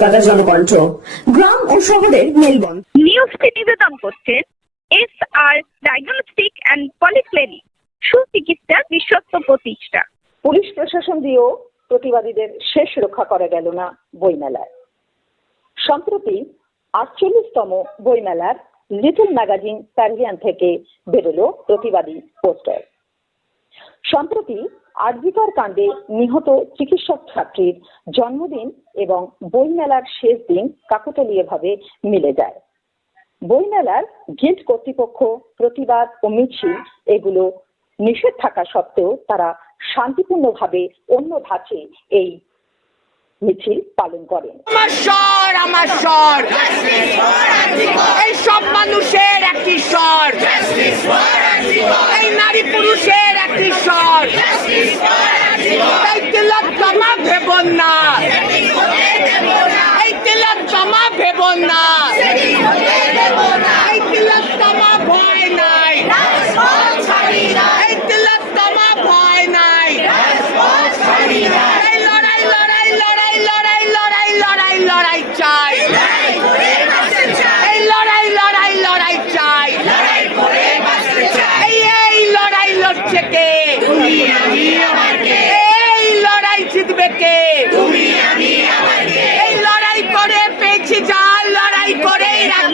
কলকাতা জনকণ্ঠ গ্রাম ও শহরের মেলবন্ধন। নিউজকে নিবেদন করছেন S R diagnostic and polyclinic সুচিকিৎসার বিশ্বস্ত প্রতিষ্ঠা। পুলিশ প্রশাসন দিয়েও প্রতিবাদীদের শেষ রক্ষা করা গেল না বইমেলায়। সম্প্রতি আটচল্লিশতম বইমেলার লিটল ম্যাগাজিন প্যাভিলিয়ন থেকে বেরোলো প্রতিবাদী পোস্টার। সম্প্রতি আরজিকর কাণ্ডে নিহত চিকিৎসক ছাত্রীর জন্মদিন এবং বইমেলার শেষ দিন কাকতালীয়ভাবে মিলে যায়। বইমেলার গিল্ড কর্তৃপক্ষ, প্রতিবাদ ও মিছিল এগুলো নিষেধ থাকা সত্ত্বেও তারা শান্তিপূর্ণভাবে অন্য ধাঁচে এই মিছিল পালন করেন। আমার স্বর আমার স্বর। এই সব মানুষের একটি স্বর। এই নারী পুরুষের স্বর। এই তিলক জমা ভেব না। এই তিলক জমা ভেব না। এই তিলক জমা ভয় নাই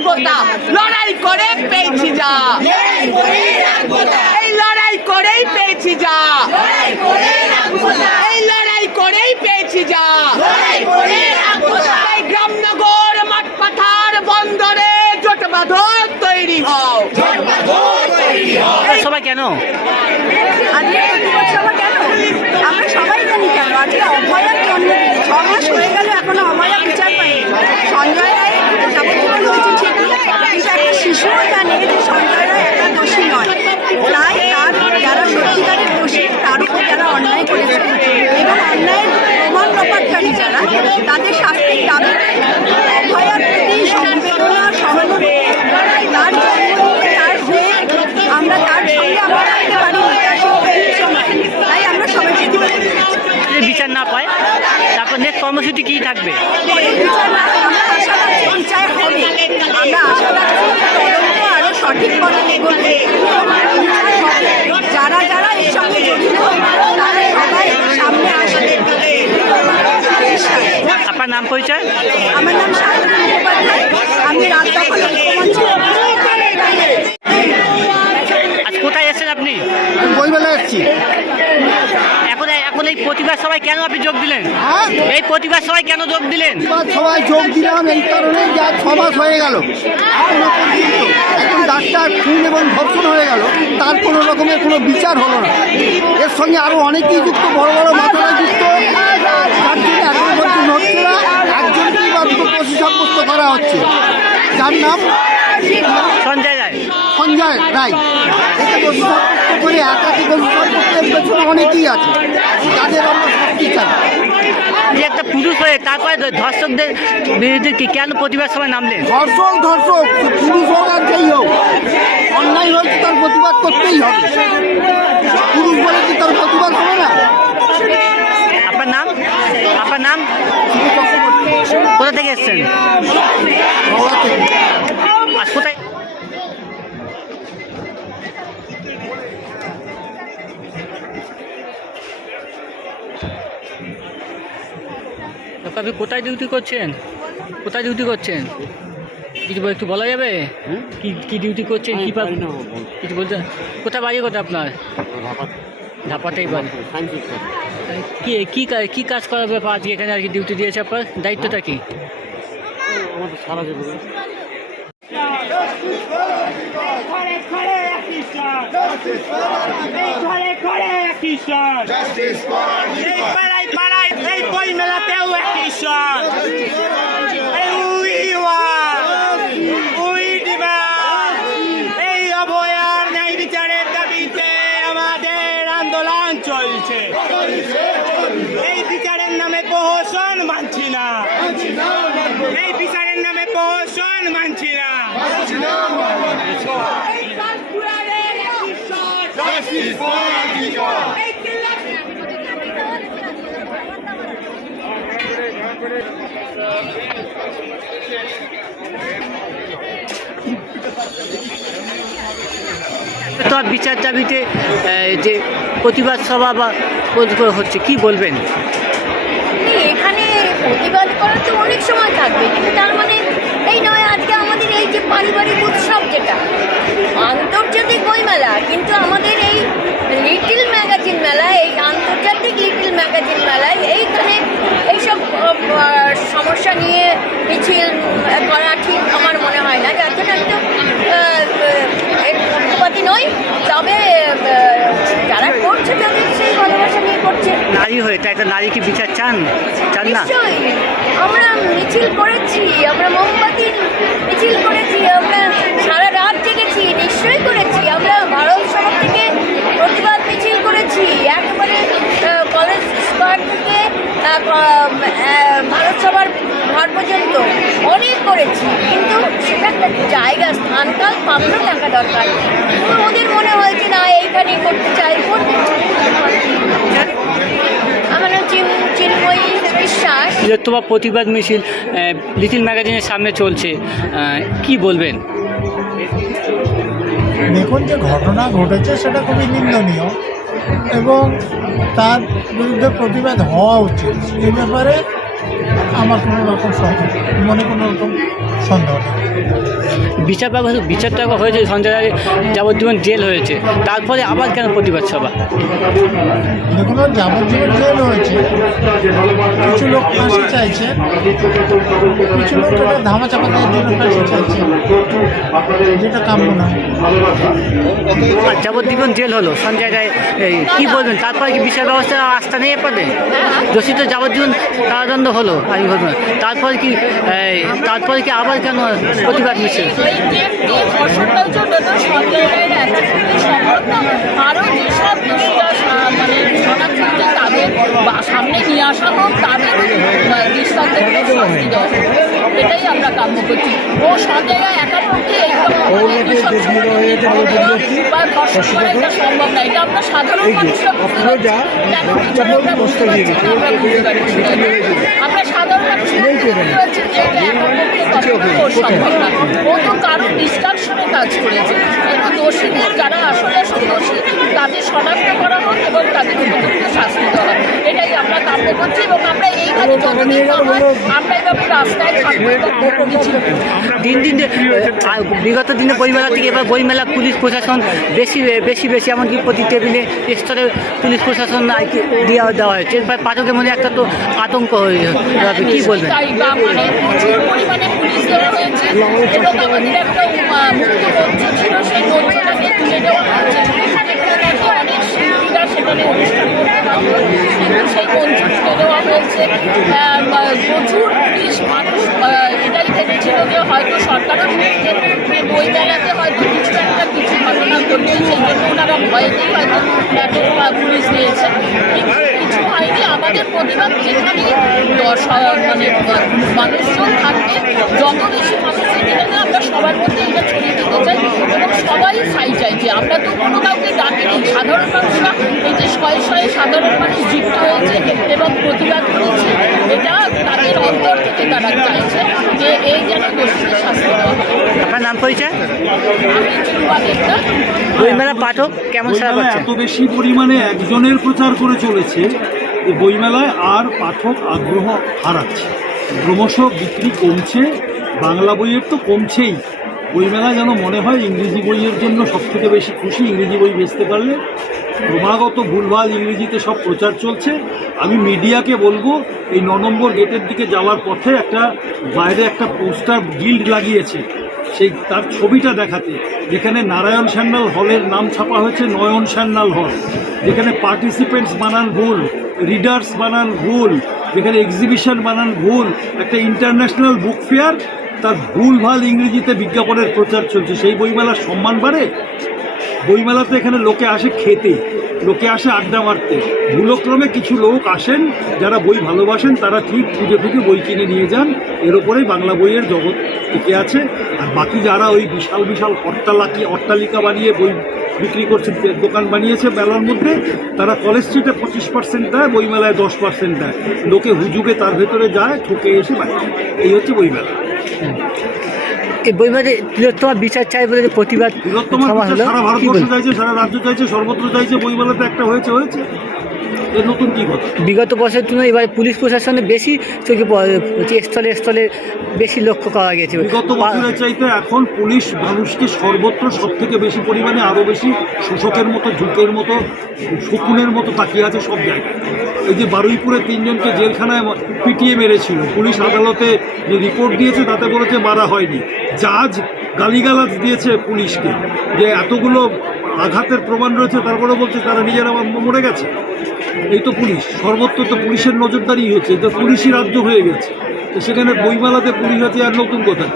করেই লড়াই করে পেয়েছি যা। এই লড়াই করেই পেয়েছি যা। এই লড়াই করেই পেয়েছি যা। এই গ্রামনগর মাঠ পাথার বন্দরে জোট বাঁধর তৈরি হও। সবাই কেন? আজকে কেন আমরা সবাই জানি কেন? আজকে অভয়ার জন্মদিন ছ মাস হয়ে গেল এখনও অভয়া বিচার পাইনি সঞ্জয় রায় যাবজ্জীবন হয়েছে ঠিকই, কিন্তু একটা শিশুও জানে যে সঞ্জয় রায় একটা দোষী নয়। তাই তার যারা সত্যিকারের দোষী, তার উপর যারা অন্যায় করেছে, এবং অন্যায়ের প্রমাণ রপাটকারী যারা তাদের শাস্তির দাবিতে অভয়ার প্রতি সংবেদনা সহানুভূতি তার জন্মদিনে তার হয়ে আমরা তার সঙ্গে আমরা থাকতে পারি তার সেই কঠিন সময় তাই আমরা সবাই প্রতিবাদ করেছি যদি বিচার না পায় তারপর নেক্সট কর্মসূচি কি থাকবে? আমরা আশা রাখছি তদন্ত আরও সঠিক পথে এগোবে যারা যারা এর সঙ্গে জড়িত তারা সবাই সামনে আসবে। আপনার নাম পরিচয়? আমার নাম মুখোপাধ্যায়। আমি রাত আজ কোথায় এসেছেন আপনি? বইমেলা এসছি। এখন এই প্রতিবাদ সবাই কেন আপনি যোগ দিলেন? হ্যাঁ? এই প্রতিবাদ সবাই কেন যোগ দিলেন? সবাই যোগ দিলাম এই কারণে যা ছ মাস হয়ে গেল। একজন ডাক্তার খুন এবং ধর্ষণ হয়ে গেল। তার কোনো রকমের কোনো বিচার হলো না। এর সঙ্গে আরও অনেকেই যুক্ত বড় বড় মাথারা যুক্ত তার জন্য এখনও পর্যন্ত হচ্ছে না একজনকেই মাত্র দোষী সাব্যস্ত করা হচ্ছে যার নাম সঞ্জয় রায় সঞ্জয় রায় একে দোষী সাব্যস্ত করে একাকে পেছনে অনেকেই আছে। তাদের আমরা শাস্তি চাই। যে একটা পুরুষ হয়ে তারপরে ধর্ষকদের বিরুদ্ধে কি কেন প্রতিবাদ সবাই নামলেন? ধর্ষক ধর্ষক পুরুষ হোক আর যেই হোক অন্যায় হয়েছে তার প্রতিবাদ করতেই হবে। পুরুষ বলে কি তার প্রতিবাদ হবে না? আপনার নাম? আপনার নাম? কোথা থেকে এসেছেন? আপনি কোথায় ডিউটি করছেন কোথায় ডিউটি করছেন কিছু বল- একটু বলা যাবে কি কি ডিউটি করছেন কি কিছু বলতে কোথায় বাড়ি কোথায় আপনার ধাপাতেই বাড়ি কি কি কা- কি কাজ করার ব্যাপার আজকে এখানে আর কি ডিউটি দিয়েছে আপনার দায়িত্বটা কি ঘরে ঘরে কিষান ঘরে ঘরে কিষান এই পাড়ায় পাড়ায় এই বই মেলাতেও এক এই এই চলছে এই বিচারের নামে প্রহসন মানছি না। এই বিচারের নামে প্রহসন মানছি না Justice for Antigua! তো বিচার দাবিতে যে প্রতিবাদ সভা বা হচ্ছে, কি বলবেন এখানে প্রতিবাদ করার তো অনেক সময় থাকবে, কিন্তু তার মানে এই নয় পারিবারিক উৎসব যেটা। আন্তর্জাতিক বইমেলা কিন্তু আমাদের এই লিটিল ম্যাগাজিন মেলা এই আন্তর্জাতিক লিটিল ম্যাগাজিন মেলায় এইখানে এইসব সমস্যা নিয়ে মিছিল করা ঠিক আমার মনে হয় না। যার জন্য আমি তো আহ, আহ, এর পক্ষপাতী নই তবে আহ, যারা করছে তাদের সেই ভালোবাসা নিয়ে করছে নারী হয়ে, তাই একটা নারী কি বিচার চান? চান না? আমরা মিছিল করেছি, আমরা মোমবাতি মিছিল করেছি, আমরা সারা রাত জেগেছি, নিশ্চয়ই করেছি। আমরা ভারত সভা থেকে প্রতিবাদ মিছিল করেছি। একবারে কলেজ স্কোয়ার থেকে ভারত সভার ঘর পর্যন্ত অনেক করেছি। কিন্তু সেটা একটা জায়গা, স্থানকাল, পাত্র থাকা দরকার। ওদের মনে হয়েছে না এইখানেই করতে চাই করবে আমার নাম চিন- চিন্ময়ী বিশ্বাস বৃহত্তম প্রতিবাদ মিছিল লিটিল ম্যাগাজিনের সামনে চলছে। কি বলবেন? দেখুন, যে ঘটনা ঘটেছে সেটা খুবই নিন্দনীয় এবং তার বিরুদ্ধে প্রতিবাদ হওয়া উচিত। এ ব্যাপারে আমার কোনো রকম মনে কোনো রকম সন্দেহ। বিচার ব্যবস্থা বিচারটা হয়েছে সঞ্জয় রায় যাবজ্জীবন জেল হয়েছে। তারপরে আবার কেন প্রতিবাদ সভা? দেখুন যাবজ্জীবন জেল হয়েছে। কিছু লোক ফাঁসি চাইছে। কিছু লোক এটা ধামাচাপা দেওয়ার জন্য ফাঁসি চাইছে। যেটা কাম্য না। আর যাবজ্জীবন জেল হলো সঞ্জয় রায় কি বলবেন? তারপরে কি বিচার ব্যবস্থা আস্থা নেই পাবে দোষিত যাবজ্জীবন কারাদণ্ড হলো আমি ঘটনা তারপরে কি তারপরে কি আবার কেন প্রতিবাদ মিছিল আরও যেসব মানে শনাক্ত হচ্ছে তাদের বা- সামনে নিয়ে আসা হোক তাদের আহ, শাস্তি দেওয়া এটাই আমরা কাম্য করছি ও সন্দেহে একার পক্ষে এইসব মানে এটা সম্ভব না এটা আমরা সাধারণ মানুষরা। আমরা সাধারণ মানুষরা ও তো কারও ডিসকাশনে কাজ করেছে। কিন্তু দোষীদের যারা আসলে আসল দোষী তাদের শনাক্ত করা হোক এবং তাদের উপযুক্ত শাস্তি করছি এবং আমরা এইভাবে যতদিন না হয় আমরা এইভাবে রাস্তায়। দিন দিন বিগত দিনে বইমেলা থেকে এবার বইমেলা পুলিশ প্রশাসন বেশি বেশি বেশি এমনকি প্রতি টেবিলে স্তরে পুলিশ প্রশাসন দেওয়া দেওয়া হয়েছে। এরপর পাঠকের মনে একটা তো আতঙ্ক হয়ে যাবে। কি বলবেন? মানে পরিমাণে পুলিশ দেওয়া হয়েছে এবং আমাদের একটা মুক্ত ছিল সেই মঞ্চটাকে তুলে দেওয়া হয়েছে সেখানে নাকি অনেক শিল্পীরা সেখানে অনুষ্ঠান করতে পারত কিন্তু সেই মঞ্চ তুলে দেওয়া হয়েছে প্রচুর পুলিশ, মানুষ এটাই ভেবেছিল যে হয়তো সরকারও যে বই মেলাতে হয়তো কিছু একটা কিছু ঘটনা ঘটছে, সেই জন্য ওনারা ভয়েতেই হয়তো এত পুলিশ দিয়েছে। কিছু হয়নি, আমাদের প্রতিবাদ যেখানে দশ মানে মানুষজন থাকবে, যত বেশি মানুষ সেখানে আমরা সবার মধ্যে এটা ছড়িয়ে দিতে চাই এবং সবাই সাই চাইছে আমরা তো কোনো মানুষরা এই যে শয়ে শয়ে সাধারণ মানুষ যুক্ত হয়েছে এবং প্রতিবাদ করেছে এটা তাদের অন্তর থেকে তারা চাইছে যে এই যেন দোষীদের শাস্তি আপনার নাম পরিচয়? বইমেলা পাঠক কেমন সারা এত বেশি পরিমাণে একজনের প্রচার করে চলেছে যে বইমেলায় আর পাঠক আগ্রহ হারাচ্ছে। ক্রমশ বিক্রি কমছে বাংলা বইয়ের তো কমছেই। বইমেলায় যেন মনে হয় ইংরেজি বইয়ের জন্য সবথেকে বেশি খুশি ইংরেজি বই বেচতে পারলে ক্রমাগত ভুলভাল ইংরেজিতে সব প্রচার চলছে। আমি মিডিয়াকে বলব, এই ন নম্বর গেটের দিকে যাওয়ার পথে একটা বাইরে একটা পোস্টার গিল্ড লাগিয়েছে। সেই তার ছবিটা দেখাতে, যেখানে নারায়ণ সান্যাল হলের নাম ছাপা হয়েছে নয়ন সান্যাল হল। যেখানে পার্টিসিপেন্টস বানান ভুল রিডার্স বানান ভুল, যেখানে এক্সিবিশন বানান ভুল, একটা ইন্টারন্যাশনাল বুক ফেয়ার তার ভুলভাল ইংরেজিতে বিজ্ঞাপনের প্রচার চলছে। সেই বইমেলার সম্মান বাড়ে? বইমেলাতে এখানে লোকে আসে খেতে, লোকে আসে আড্ডা মারতে। ভুলক্রমে কিছু লোক আসেন, যারা বই ভালোবাসেন, তারা ঠিক খুঁজে খুঁজে বই কিনে নিয়ে যান। এর ওপরেই বাংলা বইয়ের জগৎ টিকে আছে। আর বাকি যারা ওই বিশাল বিশাল অট্টালাকি, অট্টালিকা বানিয়ে বই বিক্রি করছে দোকান বানিয়েছে মেলার মধ্যে, তারা কলেজ স্ট্রিটে পঁচিশ পার্সেন্ট দেয়, বইমেলায় দশ পার্সেন্ট দেয়। লোকে হুজুগে তার ভেতরে যায়, ঠকে এসে বাড়ি এই হচ্ছে বইমেলা। এই বইমেলাতে তিলোত্তমা বিচার চাই বলে যে প্রতিবাদ সারা ভারতবর্ষে চাইছে সারা রাজ্য চাইছে সর্বত্র চাইছে বইমেলাতে একটা হয়েছে হয়েছে। নতুন কি বিগত বছরের তুলনায় এবার পুলিশ প্রশাসনে বেশি চোখে স্থলে স্থলে বেশি লক্ষ্য করা গেছে। বিগত বছরের চাইতে এখন পুলিশ মানুষকে সর্বত্র সব থেকে বেশি পরিমাণে আরও বেশি শোষকের মতো ঝুঁকের মতো শকুনের মতো তাকিয়ে আছে সব জায়গায়। এই যে বারুইপুরে তিনজনকে জেলখানায় পিটিয়ে মেরেছিল। পুলিশ আদালতে যে রিপোর্ট দিয়েছে তাতে বলেছে মারা হয়নি। জাজ গালিগালাজ দিয়েছে পুলিশকে যে এতগুলো আঘাতের প্রমাণ রয়েছে তারপরে বলছে তারা নিজেরা মরে গেছে। এই তো পুলিশ, সর্বত্র তো পুলিশের নজরদারি হচ্ছে তো পুলিশই রাজ্য হয়ে গেছে। তো সেখানে বইমালাতে পুলিশ আছে আর নতুন কথা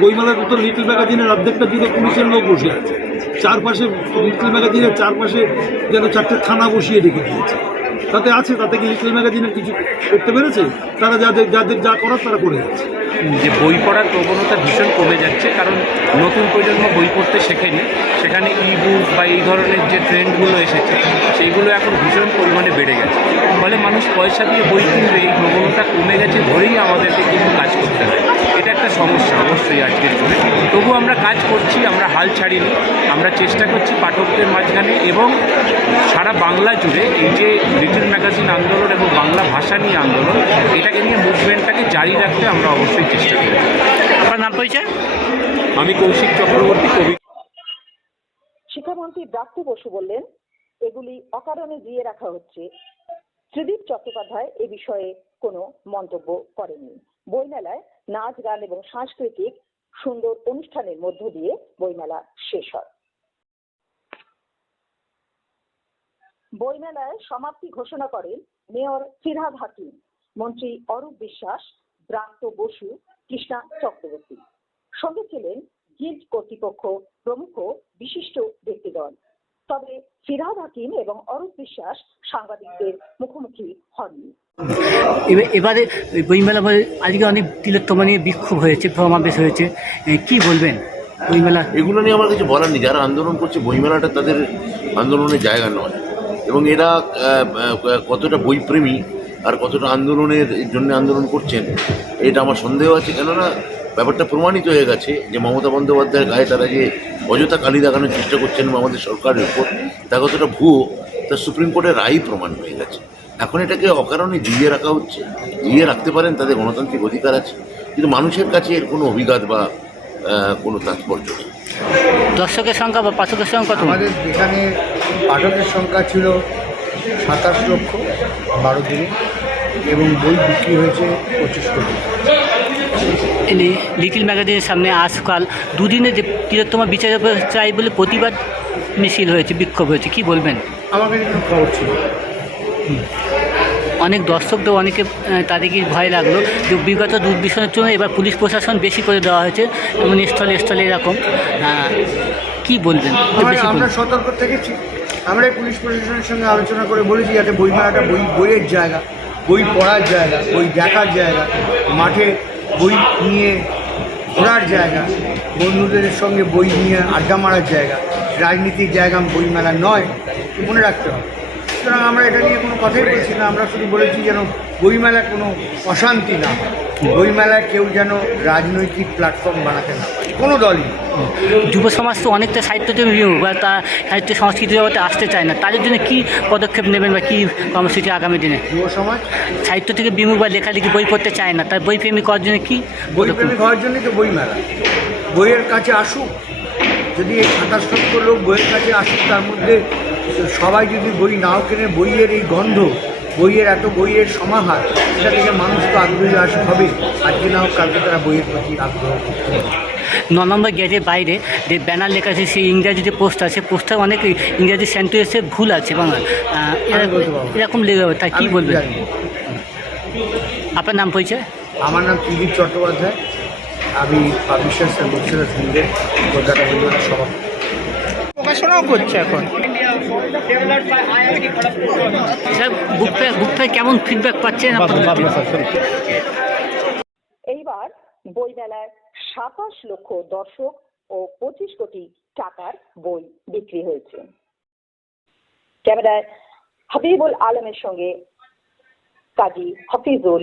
বইমেলাতে তো লিটল ম্যাগাজিনের অর্ধেকটা জুড়ে পুলিশের লোক বসে আছে। চারপাশে লিটল ম্যাগাজিনের চারপাশে যেন চারটে থানা বসিয়ে রেখে দিয়েছে। তাতে আছে, তাতে কি লিটল ম্যাগাজিনের কিছু করতে পেরেছে? তারা যাদের যাদের যা করার তারা করে যাচ্ছে। যে বই পড়ার প্রবণতা ভীষণ কমে যাচ্ছে, কারণ নতুন প্রজন্ম বই পড়তে শেখেনি। সেখানে ই বুক বা এই ধরনের যে ট্রেন্ডগুলো এসেছে, সেইগুলো এখন ভীষণ পরিমাণে বেড়ে গেছে। ফলে মানুষ পয়সা দিয়ে বই কিনবে, এই প্রবণতা কমে গেছে ধরেই আমাদেরকে কিন্তু কাজ করতে হয়। এটা একটা সমস্যা অবশ্যই আজকের যুগে তবু আমরা কাজ করছি, আমরা হাল ছাড়িনি। আমরা চেষ্টা করছি পাঠকদের মাঝখানে এবং সারা বাংলা জুড়ে এই যে লিটল ম্যাগাজিন আন্দোলন এবং বাংলা ভাষা নিয়ে আন্দোলন এটাকে নিয়ে মুভমেন্টটাকে জারি রাখতে আমরা অবশ্যই চেষ্টা করি। আপনার নাম পরিচয়? আমি কৌশিক চক্রবর্তী কবি শিক্ষামন্ত্রী ব্রাত্য বসু বললেন এগুলি অকারণে দিয়ে রাখা হচ্ছে। ত্রিদীপ চট্টোপাধ্যায় এ বিষয়ে কোনো মন্তব্য করেননি। বইমেলায় নাচ গান এবং সাংস্কৃতিক সুন্দর অনুষ্ঠানের মধ্য দিয়ে বইমেলা শেষ হয়। বইমেলায় সমাপ্তি ঘোষণা করেন মেয়র ফিরহাদ হাকিম মন্ত্রী অরূপ বিশ্বাস ব্রাত্য বসু কৃষ্ণা চক্রবর্তী। সঙ্গে ছিলেন গিল্ড কর্তৃপক্ষ প্রমুখ বিশিষ্ট ব্যক্তিগণ। তবে ফিরহাদ হাকিম এবং অরূপ বিশ্বাস সাংবাদিকদের মুখোমুখি হননি। এবার- এবারে বইমেলা আজকে অনেক তিলোত্তমা নিয়ে বিক্ষোভ হয়েছে সমাবেশ হয়েছে। কি বলবেন বইমেলা? এগুলো নিয়ে আমার কিছু বলার নেই। যারা আন্দোলন করছে বইমেলাটা তাদের আন্দোলনের জায়গা নয়। এবং এরা কতটা বইপ্রেমী আর কতটা আন্দোলনের জন্য আন্দোলন করছেন এটা আমার সন্দেহ আছে। কেননা ব্যাপারটা প্রমাণিত হয়ে গেছে যে মমতা বন্দ্যোপাধ্যায়ের গায়ে তারা যে অযথা কালি দেখানোর চেষ্টা করছেন আমাদের সরকারের উপর তা কতটা ভুয়ো তা সুপ্রিম কোর্টের রায় প্রমাণ হয়ে গেছে। এখন এটাকে অকারণে জিইয়ে রাখা হচ্ছে। জিয়ে রাখতে পারেন তাদের গণতান্ত্রিক অধিকার আছে। কিন্তু মানুষের কাছে এর কোনো অভিঘাত বা কোনো তাৎপর্য নেই। দর্শকের সংখ্যা বা পাঠকের সংখ্যা কত? আমাদের এখানে পাঠকের সংখ্যা ছিল সাতাশ লক্ষ বারো দিনে এবং বই বিক্রি হয়েছে পঁচিশ কোটি। লিটল ম্যাগাজিনের সামনে আজকাল দুদিনে যে তিলোত্তমা বিচার চাই বলে প্রতিবাদ মিছিল হয়েছে বিক্ষোভ হয়েছে কি বলবেন? আমার কাছে খবর ছিল। অনেক দর্শকদের অনেকে তাদেরকে ভয় লাগল যে বিগত দুর্বিষণের জন্য এবার পুলিশ প্রশাসন বেশি করে দেওয়া হয়েছে এবং স্থলে স্থলে এরকম। কি বলবেন? আমরা। সতর্ক থেকেছি। আমরা পুলিশ প্রশাসনের সঙ্গে আলোচনা করে বলেছি যাতে বইমেলাটা বই, বইয়ের জায়গা, বই পড়ার জায়গা, বই দেখার জায়গা, মাঠে বই নিয়ে ঘোরার জায়গা, বন্ধুদের সঙ্গে বই নিয়ে আড্ডা মারার জায়গা, রাজনীতির জায়গা বইমেলা নয় মনে রাখতে হবে। সুতরাং আমরা এটা নিয়ে কোনো কথাই বলছি না, আমরা শুধু বলেছি যেন বইমেলা কোনো অশান্তি না বইমেলায় কেউ যেন রাজনৈতিক প্ল্যাটফর্ম বানাতে না কোনো দলই। যুব সমাজ তো অনেকটা সাহিত্যতে বিমুখ বা তা সাহিত্য সংস্কৃতি জগতে আসতে চায় না। তাদের জন্য কি পদক্ষেপ নেবেন বা কি কর্মসূচি আগামী দিনে? যুব সমাজ? সাহিত্য থেকে বিমুখ বা লেখালেখি বই পড়তে চায় না তার বই প্রেমী করার জন্য কি পদক্ষেপ? বইপ্রেমিক হওয়ার জন্যই তো বই মেলা। বইয়ের কাছে আসুক। যদি এই সাতাশ লক্ষ লোক বইয়ের কাছে আসুক তার মধ্যে সবাই যদি বই নাও কেনে বইয়ের এই গন্ধ বইয়ের এত বইয়ের সমাহার সেটা থেকে মানুষ তো আগ্রহী আস হবে আজকে না হোক কালকে তারা বইয়ের প্রতি আগ্রহ করতে হবে। ন নম্বর গেটের বাইরে যে ব্যানার লেখা আছে সেই ইংরাজি যে পোস্টার আছে পোস্টার অনেক ইংরাজি সেন্টেন্সে ভুল আছে বাংলা। এরকম-। লেগে যাবে তাই কী আমি বলবেন আপনার নাম পরিচয়? আমার নাম ত্রিদীপ চট্টোপাধ্যায়। আমি পাবলিশার্স অ্যান্ড বুকসেলার্স গিল্ডের কলকাতা বইমেলার সভাপতি। প্রকাশনাও করছে এখন। Sir book fair book fair কেমন ফিডব্যাক পাচ্ছেন আপনাদের? এইবার বইমেলায় সাতাশ লক্ষ দর্শক ও পঁচিশ কোটি টাকার বই বিক্রি হয়েছে। ক্যামেরায় হাবিবুল আলমের সঙ্গে কাজী হাফিজুল